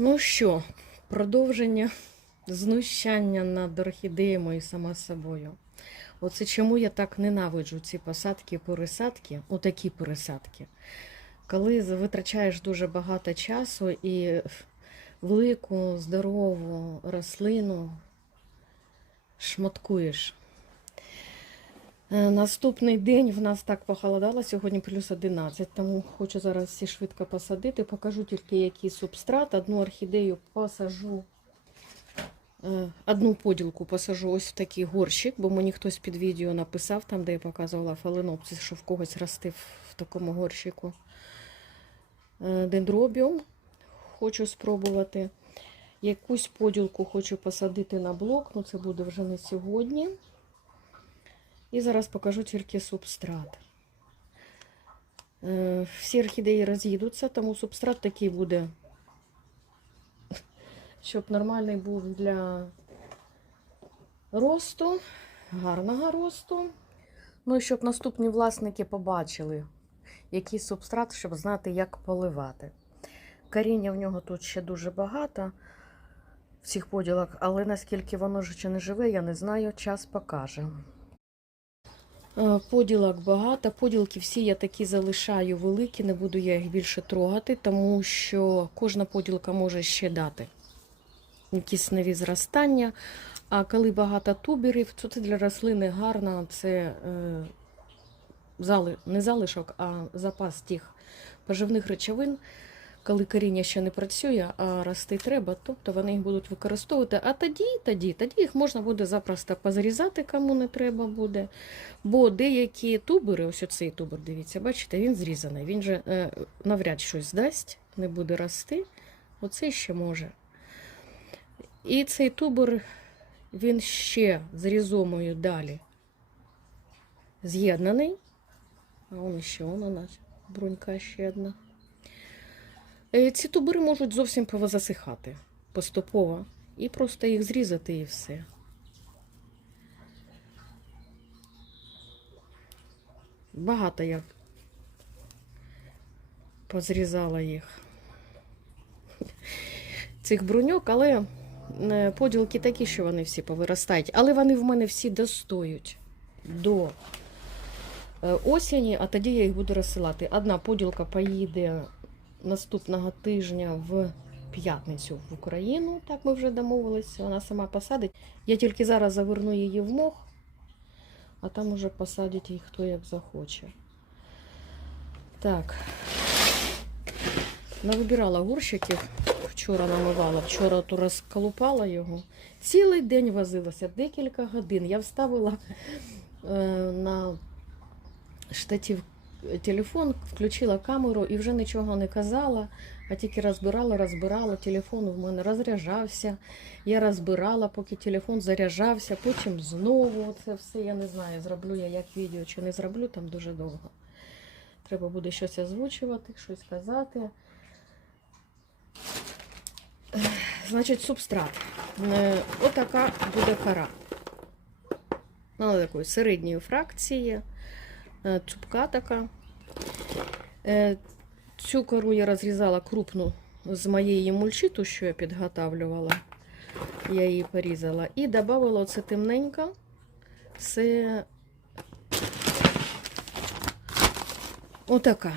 Ну що, продовження знущання над орхідеями і сама собою. Оце чому я так ненавиджу ці посадки, пересадки, отакі пересадки. Коли витрачаєш дуже багато часу і велику, здорову рослину шматкуєш. Е, Наступний день в нас так похолодало, сьогодні плюс 11, тому хочу зараз всі швидко посадити. Покажу тільки який субстрат. Одну орхідею посажу, е, одну поділку посажу ось в такий горщик, бо мені хтось під відео написав, там, де я показувала фаленопсис, що в когось рости в такому горщику. Е, Дендробіум хочу спробувати. Якусь поділку хочу посадити на блок, ну це буде вже не сьогодні. І зараз покажу тільки субстрат. Е, Всі орхідеї роз'їдуться, тому субстрат такий буде, щоб нормальний був для росту, гарного росту. Ну і щоб наступні власники побачили, який субстрат, щоб знати, як поливати. Коріння в нього тут ще дуже багато в цих поділах, але наскільки воно чи не живе, я не знаю, час покаже. Е, Поділок багато. Поділки всі я такі залишаю великі, не буду я їх більше трогати, тому що кожна поділка може ще дати якісь нові зростання. А коли багато туберів, то це для рослини гарно, це е, зали, не залишок, а запас тих поживних речовин. Коли коріння ще не працює, а рости треба, тобто вони їх будуть використовувати. А тоді, тоді, тоді їх можна буде запросто позрізати, кому не треба буде. Бо деякі тубери, ось оцей тубер, дивіться, бачите, він зрізаний. Він же е, навряд щось здасть, не буде рости. Оцей ще може. І цей тубер, він ще з різомою далі з'єднаний. А он ще нас брунька ще одна. Е, Ці тубери можуть зовсім повозасихати поступово. І просто їх зрізати і все. Багато я позрізала їх. Цих бруньок, але е, поділки такі, що вони всі повиростають. Але вони в мене всі достоють до е, осені, а тоді я їх буду розсилати. Одна поділка поїде наступного тижня в п'ятницю в Україну. Так ми вже домовилися. Вона сама посадить. Я тільки зараз заверну її в мох, а там уже посадить її хто як захоче. Так. Навибирала горщиків. Вчора намивала, вчора то розколупала його. Цілий день возилася, декілька годин. Я вставила е, на штатив телефон, включила камеру і вже нічого не казала, а тільки розбирала, розбирала. Телефон в мене розряджався. Я розбирала, поки телефон заряджався, потім знову це все. Я не знаю, зроблю я як відео чи не зроблю, там дуже довго. Треба буде щось озвучувати, щось казати. Значить, субстрат. Е, Отака буде кора. Вона такої середньої фракції. Е, цупка така. Е, Цю кору я розрізала крупну з моєї мульчиту, що я підготавлювала. Я її порізала. І додала оце темненько. Це отака.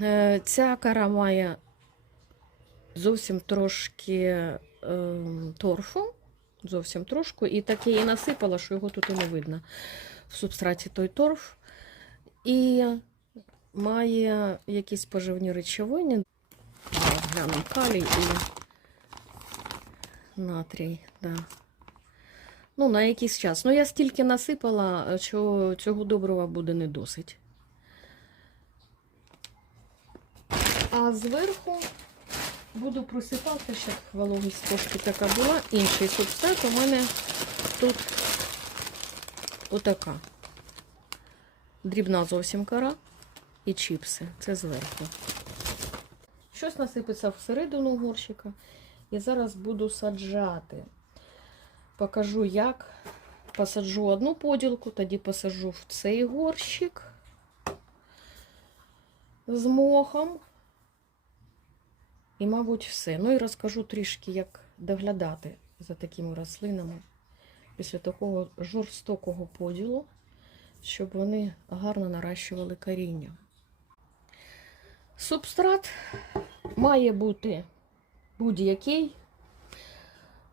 Е, Ця кора має зовсім трошки торфу. Зовсім трошку. І так я її насипала, що його тут не видно. В субстраті той торф. І має якісь поживні речовини. Гляну калій і натрій. Да. Ну, на якийсь час. Ну, я стільки насипала, що цього доброго буде не досить. А зверху буду просипати, щоб вологість трошки така була. Інший субстрат у мене тут отака. Дрібна зовсім кора і чіпси. Це зверху. Щось насипеться всередину горщика. І зараз буду саджати. Покажу, як посаджу одну поділку, тоді посаджу в цей горщик з мохом. І, мабуть, все. Ну і розкажу трішки, як доглядати за такими рослинами після такого жорстокого поділу, щоб вони гарно наращували коріння. Субстрат має бути будь-який,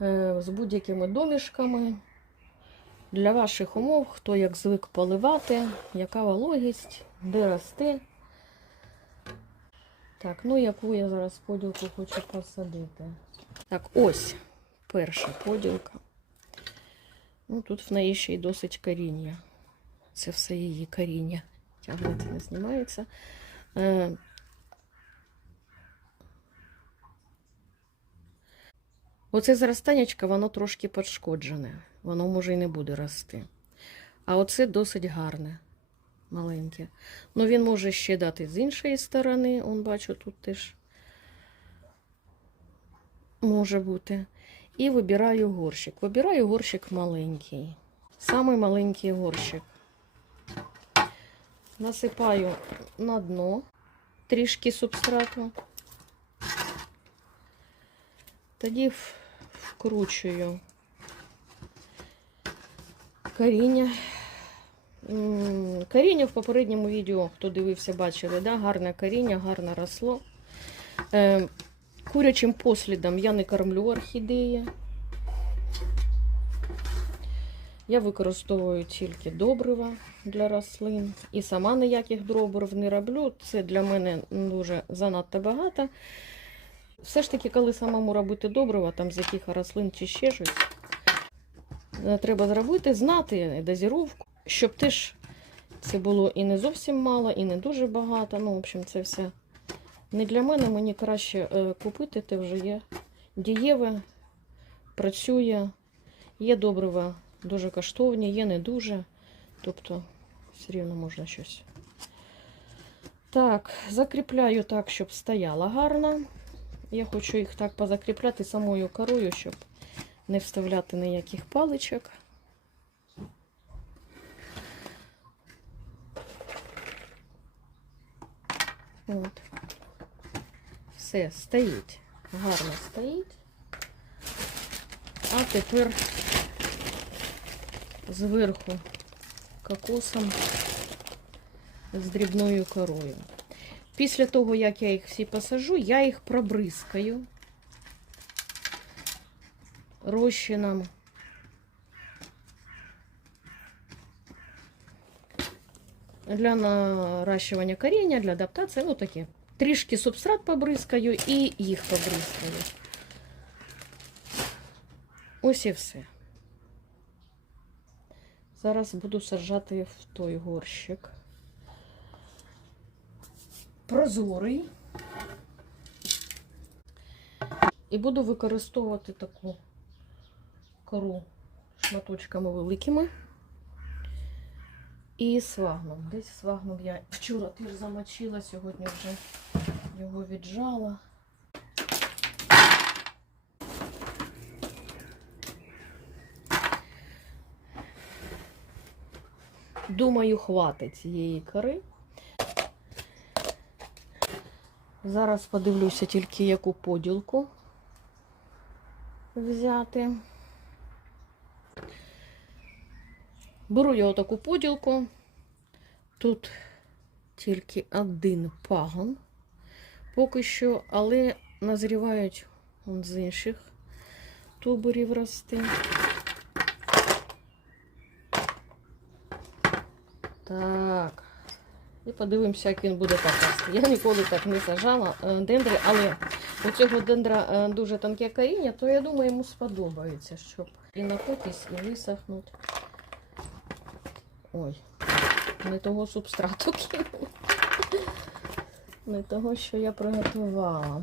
е, з будь-якими домішками. Для ваших умов, хто як звик поливати, яка вологість, де рости. Так, ну яку я зараз поділку хочу посадити. Так, ось перша поділка. Ну, тут в неї ще й досить коріння. Це все її коріння. Тягнеться, не знімається. Е, Оце зростаннячко, воно трошки пошкоджене. Воно може і не буде рости. А оце досить гарне, маленьке. Ну, він може ще дати з іншої сторони. Он бачу, тут теж може бути. І вибираю горщик. Вибираю горщик маленький. Самий маленький горщик. Насипаю на дно трішки субстрату. Тоді вкручую коріння. Коріння в попередньому відео, хто дивився, бачили, да? гарне коріння, гарно росло. Е, Курячим послідом я не кормлю орхідеї. Я використовую тільки добрива для рослин. І сама ніяких добрив не роблю. Це для мене дуже занадто багато. Все ж таки, коли самому робити добрива, там з яких рослин чи ще щось, е, треба зробити, знати дозіровку, щоб теж це було і не зовсім мало, і не дуже багато. Ну, в общем, це все не для мене. Мені краще е, купити, те вже є дієве, працює, є добрива дуже коштовні, є не дуже. Тобто, все рівно можна щось. Так, закріпляю так, щоб стояла гарно. Я хочу їх так позакріпляти самою корою, щоб не вставляти ніяких паличок. От. Все, стоїть. Гарно стоїть. А тепер зверху кокосом з дрібною корою. Після того, як я їх всі посажу, я їх пробризкаю розчином. Для наращування коріння, для адаптації, ну таке. Трішки субстрат побризкаю і їх побризкаю. Ось і все. Зараз буду саджати в той горщик. Прозорий. І буду використовувати таку кору шматочками великими. І свагном. Десь свагном я вчора теж замочила, сьогодні вже його віджала. Думаю, хватить цієї кори. Зараз подивлюся тільки яку поділку взяти. Беру я отаку поділку. Тут тільки один пагон поки що, але назрівають з інших туберів рости. Так. І подивимося, як він буде рости. Я ніколи так не сажала е, дендри, але у цього дендра е, дуже тонке коріння, то я думаю, йому сподобається, щоб і напитись, і висохнути. Ой, не того субстрату кинула. Не того, що я приготувала.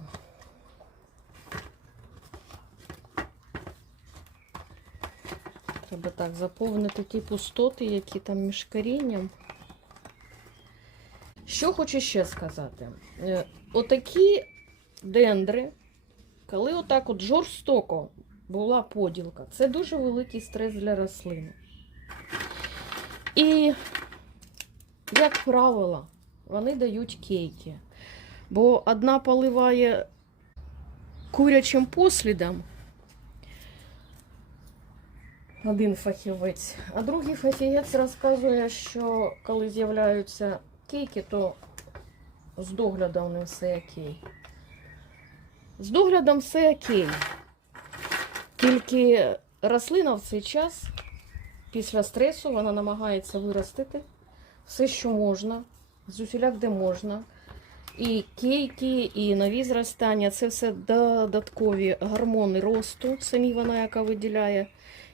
Треба так заповнити ті пустоти, які там між корінням. Що хочу ще сказати? Е, Отакі дендри, коли отак от жорстоко була поділка, це дуже великий стрес для рослини. І, як правило, вони дають кейки. Бо одна поливає курячим послідам. Один фахівець, а другий фахівець розказує, що коли з'являються кейки, то з доглядом не все окей. З доглядом все окей. Тільки рослина в цей час після стресу вона намагається виростити все, що можна, з усіляк, де можна. І кейки, і нові зростання це все додаткові гормони росту, самі вона, яка виділяє.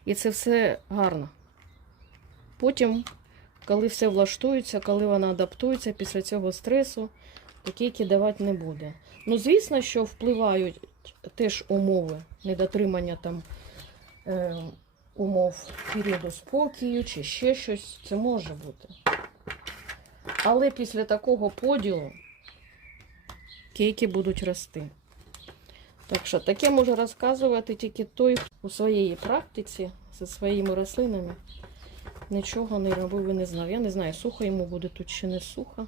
І це все гарно. Потім, коли все влаштується, коли вона адаптується після цього стресу, кейки давати не буде. Ну, звісно, що впливають теж умови недотримання там е, умов періоду спокою чи ще щось. Це може бути. Але після такого поділу кейки будуть рости. Так що таке може розказувати тільки той у своїй практиці зі своїми рослинами. Нічого не робив і не знав. Я не знаю, сухо йому буде тут чи не сухо.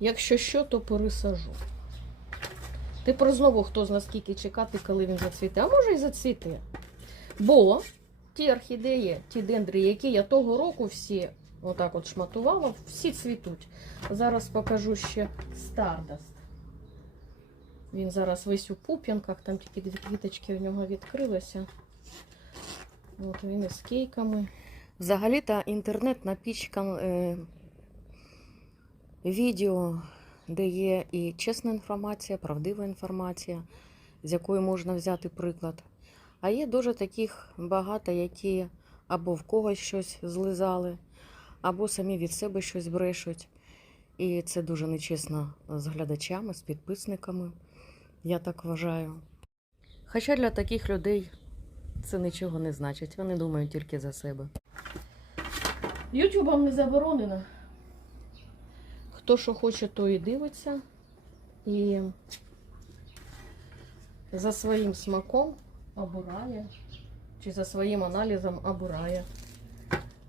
Якщо що, то пересажу. Тепер знову хто з скільки чекати, коли він зацвіте. А може і зацвіте. Бо ті орхідеї, ті дендри, які я того року всі отак от шматувала, всі цвітуть. Зараз покажу ще Stardust. Він зараз весь у пуп'янках, там тільки дві квіточки в нього відкрилися. От він із кейками. Взагалі-то інтернет напічкан е, відео, де є і чесна інформація, правдива інформація, з якої можна взяти приклад. А є дуже таких багато, які або в когось щось злизали, або самі від себе щось брешуть. І це дуже нечесно з глядачами, з підписниками, я так вважаю. Хоча для таких людей це нічого не значить, вони думають тільки за себе. Ютубам не заборонено. Хто що хоче, то і дивиться. І за своїм смаком обирає, чи за своїм аналізом обирає.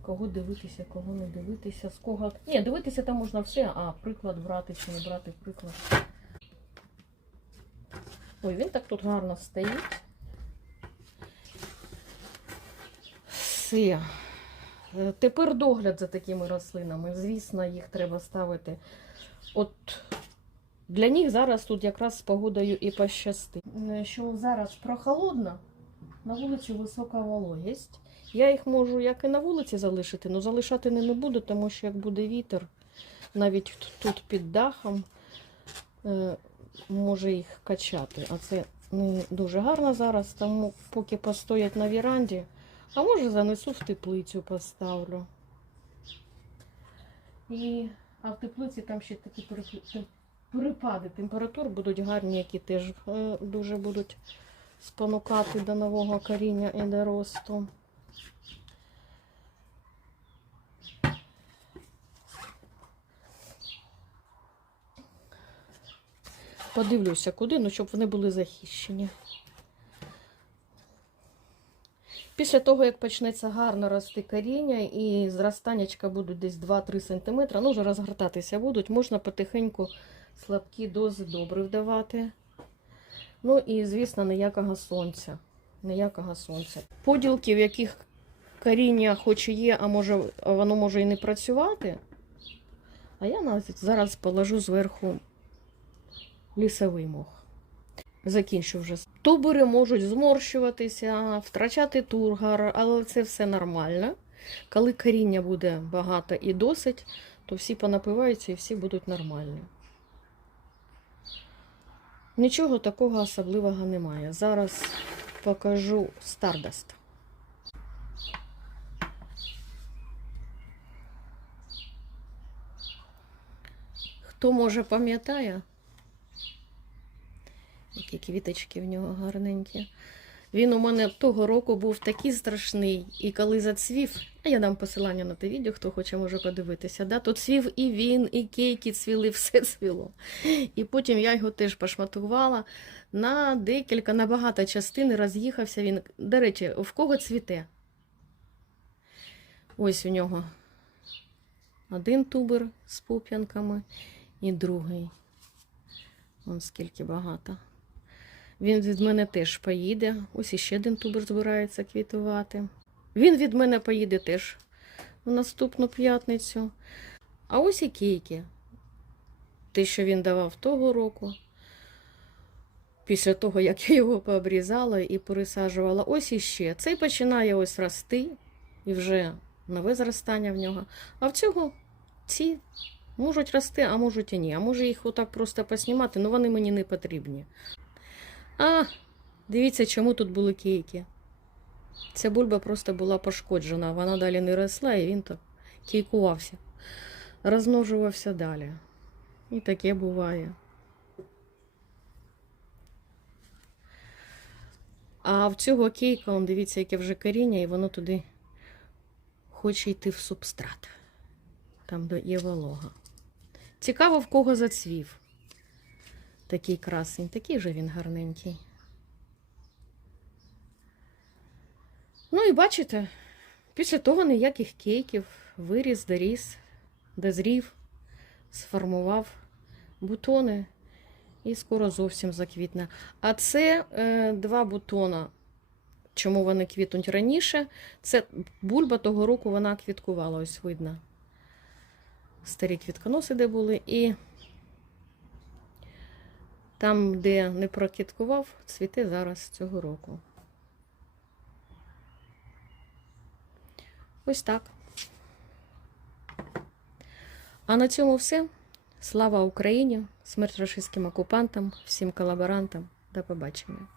Кого дивитися, кого не дивитися, з кого. Ні, дивитися там можна все, а приклад брати чи не брати приклад. Ой, він так тут гарно стоїть. Все. Е, Тепер догляд за такими рослинами. Звісно, їх треба ставити. От для них зараз тут якраз з погодою і пощастить. Е, Що зараз прохолодно, на вулиці висока вологість. Я їх можу як і на вулиці залишити, але залишати не, не буду, тому що як буде вітер, навіть тут під дахом е, може їх качати. А це не дуже гарно зараз, тому поки постоять на віранді, а може занесу в теплицю поставлю. І, а в теплиці там ще такі перепади температур будуть гарні, які теж е, дуже будуть спонукати до нового коріння і до росту. Подивлюся, куди, ну щоб вони були захищені. Після того, як почнеться гарно рости коріння і зростаннячка будуть десь 2-3 см, ну вже розгортатися будуть, можна потихеньку слабкі дози добрив давати. Ну і, звісно, ніякого сонця. Ніякого сонця. Поділки, в яких коріння хоч і є, а може воно може і не працювати. А я навіть зараз положу зверху лісовий мох. Закінчу вже. Тубери можуть зморщуватися, втрачати тургар, але це все нормально. Коли коріння буде багато і досить, то всі понапиваються і всі будуть нормальні. Нічого такого особливого немає. Зараз покажу Stardust. Хто може пам'ятає? Які квіточки в нього гарненькі. Він у мене того року був такий страшний, і коли зацвів, а я дам посилання на те відео, хто хоче, може подивитися. Да? То цвів і він, і кейки цвіли, все цвіло. І потім я його теж пошматувала на декілька, на багато частин роз'їхався він. До речі, в кого цвіте? Ось у нього один тубер з пуп'янками і другий. Вон скільки багато. Він від мене теж поїде. Ось іще один тубер збирається квітувати. Він від мене поїде теж в наступну п'ятницю. А ось і кейки. Те, що він давав того року. Після того, як я його пообрізала і пересаджувала, ось іще. Цей починає ось рости, і вже нове зростання в нього. А в цього ці можуть рости, а можуть і ні. А може їх отак просто поснімати, але вони мені не потрібні. А, дивіться, чому тут були кейки. Ця бульба просто була пошкоджена, вона далі не росла, і він так кейкувався, розмножувався далі. І таке буває. А в цього кейка, он, дивіться, яке вже коріння, і воно туди хоче йти в субстрат. Там де є волога. Цікаво, в кого зацвів. Такий красень, такий же він гарненький. Ну і бачите, після того ніяких кейків виріс, доріс, дозрів, сформував бутони і скоро зовсім заквітне. А це е, два бутона. Чому вони квітнуть раніше? Це бульба того року вона квіткувала, ось видно. Старі квітконоси, де були, і там, де не прокіткував, цвіти зараз цього року. Ось так. А на цьому все. Слава Україні! Смерть рашистським окупантам, всім колаборантам. До побачення.